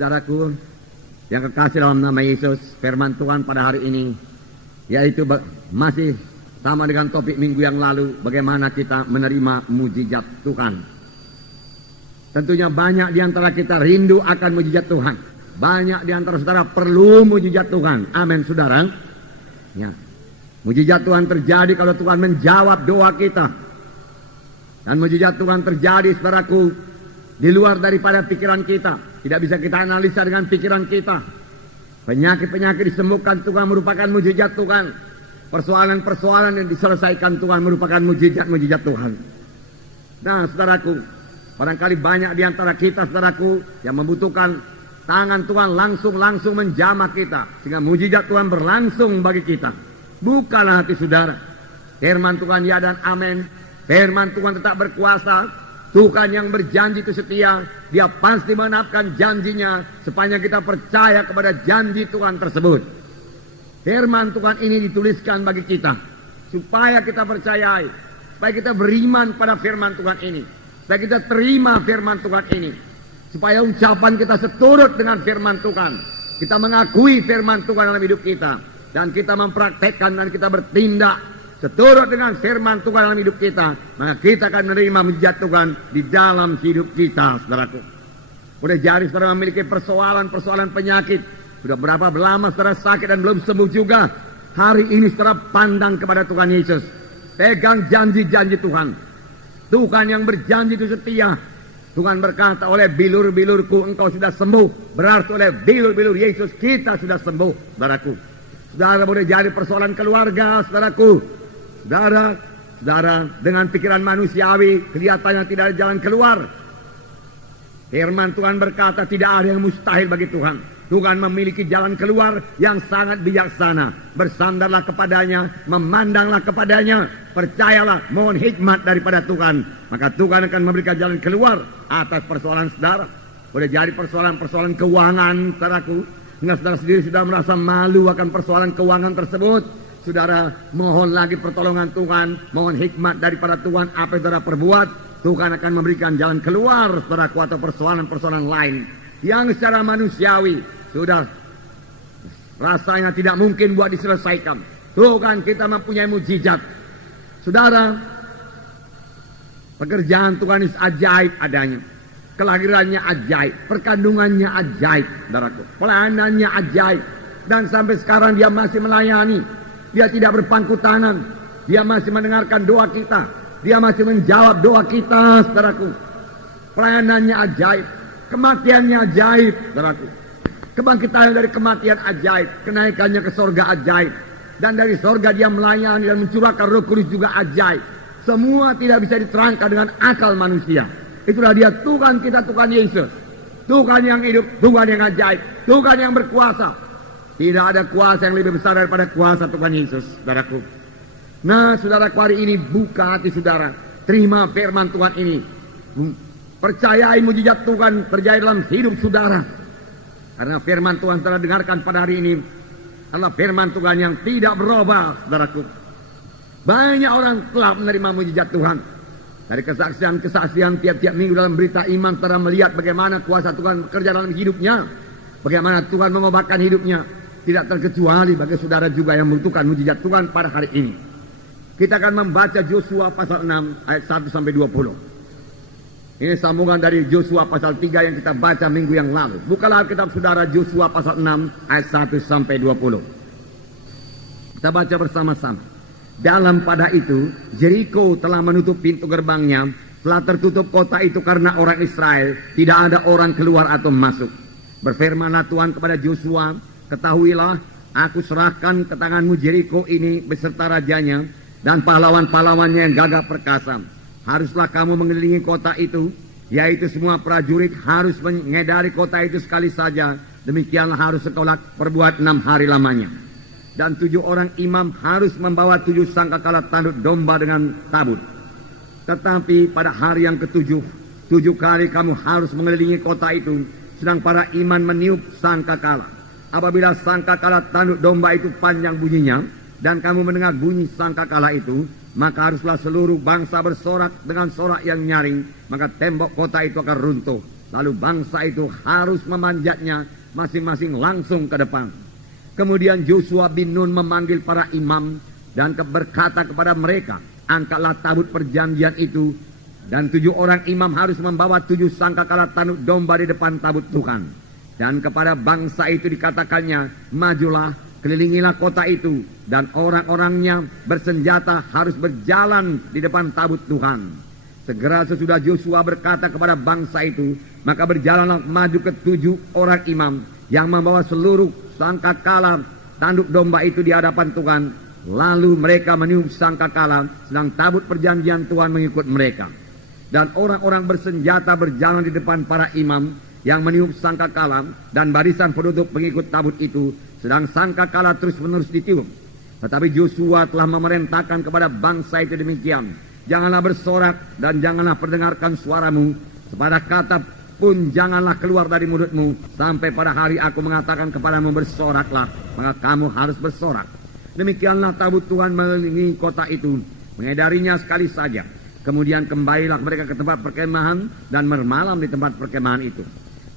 Saudaraku yang kekasih dalam nama Yesus, firman Tuhan pada hari ini yaitu masih sama dengan topik minggu yang lalu, bagaimana kita menerima mujizat Tuhan. Tentunya banyak di antara kita rindu akan mujizat Tuhan. Banyak di antara saudara perlu mujizat Tuhan. Amin, saudara. Ya. Mujizat Tuhan terjadi kalau Tuhan menjawab doa kita. Dan mujizat Tuhan terjadi, saudaraku, di luar daripada pikiran kita. Tidak bisa kita analisa dengan pikiran kita. Penyakit-penyakit disembuhkan Tuhan merupakan mujizat Tuhan. Persoalan-persoalan yang diselesaikan Tuhan merupakan mujizat-mujizat Tuhan. Nah, saudaraku, barangkali banyak di antara kita, saudaraku, yang membutuhkan tangan Tuhan langsung menjamah kita. Sehingga mujizat Tuhan berlangsung bagi kita. Bukanlah hati saudara. Firman Tuhan ya dan amin. Firman Tuhan tetap berkuasa. Tuhan yang berjanji itu setia. Dia pasti menepati janjinya sepanjang kita percaya kepada janji Tuhan tersebut. Firman Tuhan ini dituliskan bagi kita supaya kita percayai, supaya kita beriman pada firman Tuhan ini, supaya kita terima firman Tuhan ini, supaya ucapan kita seturut dengan firman Tuhan. Kita mengakui firman Tuhan dalam hidup kita dan kita mempraktekkan dan kita bertindak seturut dengan firman Tuhan dalam hidup kita, maka kita akan menerima mujizat Tuhan di dalam hidup kita, saudaraku. Boleh jadi saudara memiliki persoalan penyakit. Sudah berapa lama saudara sakit dan belum sembuh juga. Hari ini saudara pandang kepada Tuhan Yesus. Pegang janji-janji Tuhan. Tuhan yang berjanji itu setia. Tuhan berkata, oleh bilur-bilurku engkau sudah sembuh. Berarti oleh bilur-bilur Yesus kita sudah sembuh, saudaraku. Saudara boleh jadi persoalan keluarga, saudaraku. Saudara dengan pikiran manusiawi kelihatannya tidak ada jalan keluar. Firman Tuhan berkata tidak ada yang mustahil bagi Tuhan. Tuhan memiliki jalan keluar yang sangat bijaksana. Bersandarlah kepadanya, memandanglah kepadanya, percayalah, mohon hikmat daripada Tuhan. Maka Tuhan akan memberikan jalan keluar atas persoalan saudara. Boleh jadi persoalan-persoalan keuangan, saudaraku. Hingga saudara sendiri sudah merasa malu akan persoalan keuangan tersebut. Saudara mohon lagi pertolongan Tuhan, mohon hikmat daripada Tuhan. Apa yang saudara perbuat, Tuhan akan memberikan jalan keluar, saudaraku, atau persoalan-persoalan lain yang secara manusiawi sudah rasanya tidak mungkin buat diselesaikan. Tuhan kita mempunyai mujizat. Saudara, pekerjaan Tuhan ini ajaib adanya. Kelahirannya ajaib, perkandungannya ajaib, saudaraku. Pelayanannya ajaib. Dan sampai sekarang dia masih melayani. Dia tidak berpangku tangan. Dia masih mendengarkan doa kita. Dia masih menjawab doa kita, saudaraku. Pelayanannya ajaib. Kematiannya ajaib, saudaraku. Kebangkitan dari kematian ajaib. Kenaikannya ke sorga ajaib. Dan dari sorga dia melayani dan mencurahkan Roh Kudus juga ajaib. Semua tidak bisa diterangkan dengan akal manusia. Itulah dia Tuhan kita, Tuhan Yesus. Tuhan yang hidup, Tuhan yang ajaib, Tuhan yang berkuasa. Tidak ada kuasa yang lebih besar daripada kuasa Tuhan Yesus, saudaraku. Nah, saudaraku, hari ini buka hati saudara. Terima firman Tuhan ini. Percayai mujizat Tuhan terjadi dalam hidup saudara. Karena firman Tuhan saudara dengarkan pada hari ini adalah firman Tuhan yang tidak berubah, saudaraku. Banyak orang telah menerima mujizat Tuhan. Dari kesaksian-kesaksian tiap-tiap minggu dalam berita iman, saudara melihat bagaimana kuasa Tuhan bekerja dalam hidupnya. Bagaimana Tuhan mengobatkan hidupnya. Tidak terkecuali bagi saudara juga yang membutuhkan mujizat Tuhan pada hari ini. Kita akan membaca Yosua pasal 6 ayat 1 sampai 20. Ini sambungan dari Yosua pasal 3 yang kita baca minggu yang lalu. Bukalah kitab saudara Yosua pasal 6 ayat 1 sampai 20. Kita baca bersama-sama. Dalam pada itu, Jericho telah menutup pintu gerbangnya, telah tertutup kota itu karena orang Israel, tidak ada orang keluar atau masuk. Berfirmanlah Tuhan kepada Yosua, ketahuilah, aku serahkan ke tanganmu Jericho ini beserta rajanya dan pahlawan-pahlawannya yang gagah perkasa. Haruslah kamu mengelilingi kota itu, yaitu semua prajurit harus mengedari kota itu sekali saja. Demikianlah harus engkau perbuat 6 hari lamanya. Dan 7 orang imam harus membawa 7 sangkakala tanduk domba dengan tabut. Tetapi pada hari yang ke-7, 7 kali kamu harus mengelilingi kota itu, sedang para imam meniup sangkakala. Apabila sangkakala tanduk domba itu panjang bunyinya, dan kamu mendengar bunyi sangkakala itu, maka haruslah seluruh bangsa bersorak dengan sorak yang nyaring, maka tembok kota itu akan runtuh. Lalu bangsa itu harus memanjatnya masing-masing langsung ke depan. Kemudian Yosua bin Nun memanggil para imam dan berkata kepada mereka, angkatlah tabut perjanjian itu, dan 7 orang imam harus membawa 7 sangkakala tanduk domba di depan tabut Tuhan. Dan kepada bangsa itu dikatakannya, majulah, kelilingilah kota itu, dan orang-orangnya bersenjata harus berjalan di depan tabut Tuhan. Segera sesudah Yosua berkata kepada bangsa itu, maka berjalanlah maju ke 7 orang imam yang membawa seluruh sangkakala tanduk domba itu di hadapan Tuhan. Lalu mereka meniup sangkakala, sedang tabut perjanjian Tuhan mengikut mereka. Dan orang-orang bersenjata berjalan di depan para imam yang meniup sangkakala, dan barisan penutup pengikut tabut itu, sedang sangkakala terus-menerus ditiup. Tetapi Yosua telah memerintahkan kepada bangsa itu demikian, janganlah bersorak dan janganlah perdengarkan suaramu, sepada kata pun janganlah keluar dari mulutmu, sampai pada hari aku mengatakan kepadamu bersoraklah, maka kamu harus bersorak. Demikianlah tabut Tuhan mengelilingi kota itu, mengedarinya sekali saja. Kemudian kembalilah mereka ke tempat perkemahan dan bermalam di tempat perkemahan itu.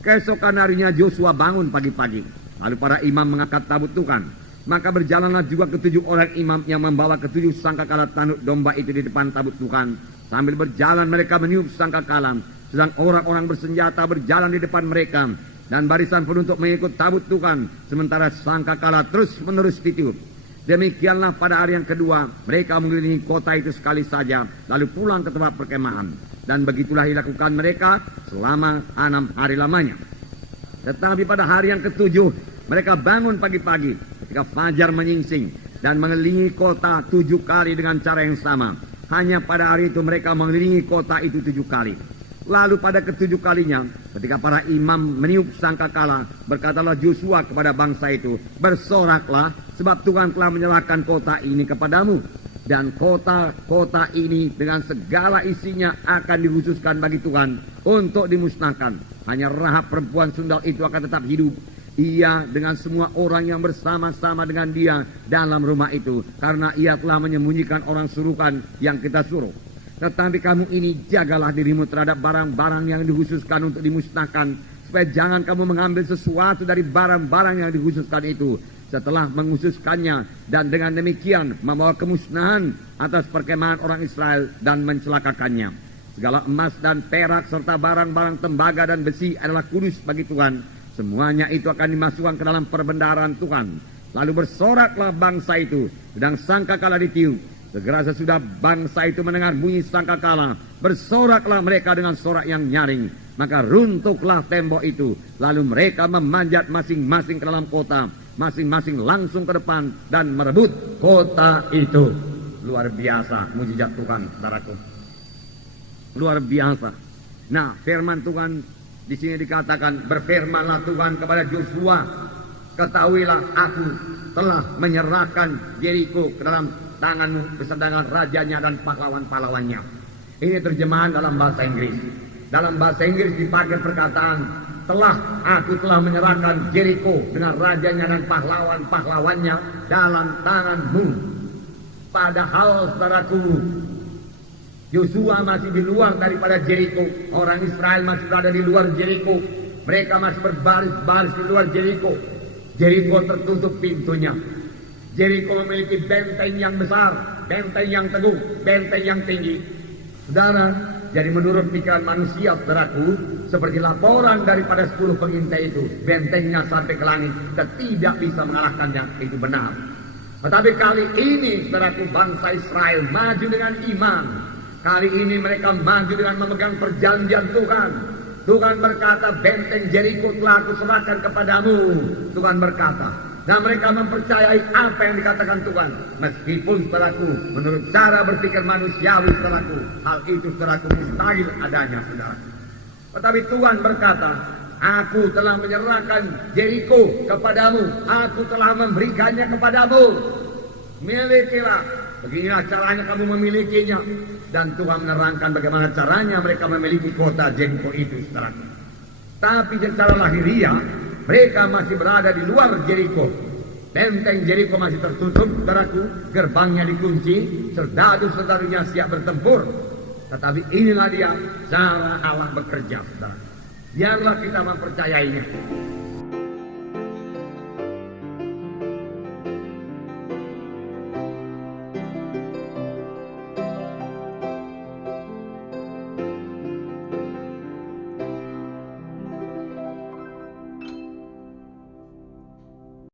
Keesokan harinya Yosua bangun pagi-pagi, lalu para imam mengangkat tabut Tuhan. Maka berjalanlah juga ke 7 orang imam yang membawa ke 7 sangkakala tanduk domba itu di depan tabut Tuhan. Sambil berjalan mereka meniup sangkakala, sedang orang-orang bersenjata berjalan di depan mereka, dan barisan penutup mengikut tabut Tuhan, sementara sangkakala terus-menerus ditiup. Demikianlah pada hari yang kedua mereka mengelilingi kota itu sekali saja, lalu pulang ke tempat perkemahan. Dan begitulah dilakukan mereka selama 6 hari lamanya. Tetapi pada hari yang ke-7 mereka bangun pagi-pagi ketika fajar menyingsing dan mengelilingi kota 7 kali dengan cara yang sama. Hanya pada hari itu mereka mengelilingi kota itu 7 kali. Lalu pada ke-7 kalinya, ketika para imam meniup sangkakala, berkatalah Yosua kepada bangsa itu, bersoraklah, sebab Tuhan telah menyerahkan kota ini kepadamu. Dan kota ini dengan segala isinya akan dikhususkan bagi Tuhan untuk dimusnahkan. Hanya Rahab perempuan sundal itu akan tetap hidup, ia dengan semua orang yang bersama-sama dengan dia dalam rumah itu, karena ia telah menyembunyikan orang suruhan yang kita suruh. Tetapi kamu ini jagalah dirimu terhadap barang-barang yang dikhususkan untuk dimusnahkan, supaya jangan kamu mengambil sesuatu dari barang-barang yang dikhususkan itu setelah mengkhususkannya, dan dengan demikian membawa kemusnahan atas perkemahan orang Israel dan mencelakakannya. Segala emas dan perak serta barang-barang tembaga dan besi adalah kudus bagi Tuhan. Semuanya itu akan dimasukkan ke dalam perbendaharaan Tuhan. Lalu bersoraklah bangsa itu, sedang sangkakala ditiup. Segera sesudah bangsa itu mendengar bunyi sangkakala, bersoraklah mereka dengan sorak yang nyaring. Maka runtuhlah tembok itu, lalu mereka memanjat masing-masing ke dalam kota, masing-masing langsung ke depan dan merebut kota itu. Luar biasa mujizat Tuhan, saudaraku. Luar biasa. Nah, firman Tuhan di sini dikatakan, berfirmanlah Tuhan kepada Yosua, ketahuilah aku telah menyerahkan Yeriko ke dalam tanganmu beserta dengan rajanya dan pahlawan-pahlawannya. Ini terjemahan dalam bahasa Inggris. Dalam bahasa Inggris dipakai perkataan, aku telah menyerahkan Yeriko dengan rajanya dan pahlawan-pahlawannya dalam tanganmu. Padahal saudaraku, Yosua masih di luar daripada Yeriko. Orang Israel masih berada di luar Yeriko. Mereka masih berbaris-baris di luar Yeriko. Yeriko tertutup pintunya. Yeriko memiliki benteng yang besar, benteng yang teguh, benteng yang tinggi. Saudara, jadi menurut pikiran manusia, saudaraku, seperti laporan daripada 10 pengintai itu, bentengnya sampai ke langit, kita tidak bisa mengalahkannya. Itu benar. Tetapi kali ini, saudaraku, bangsa Israel maju dengan iman. Kali ini mereka maju dengan memegang perjanjian Tuhan. Tuhan berkata, benteng Yeriko telah aku serahkan kepadamu. Tuhan berkata, dan mereka mempercayai apa yang dikatakan Tuhan. Meskipun saudaraku, menurut cara berpikir manusiawi saudaraku, hal itu saudaraku mustahil adanya saudaraku. Tetapi Tuhan berkata, aku telah menyerahkan Yeriko kepadamu. Aku telah memberikannya kepadamu. Milikilah. Beginilah caranya kamu memilikinya. Dan Tuhan menerangkan bagaimana caranya mereka memiliki kota Yeriko itu saudaraku. Tapi secara lahiriah, mereka masih berada di luar Yeriko. Benteng Yeriko masih tertutup, saudaraku. Gerbangnya dikunci, serdadu-serdadunya siap bertempur. Tetapi inilah dia cara Allah bekerja, saudara. Biarlah kita mempercayainya.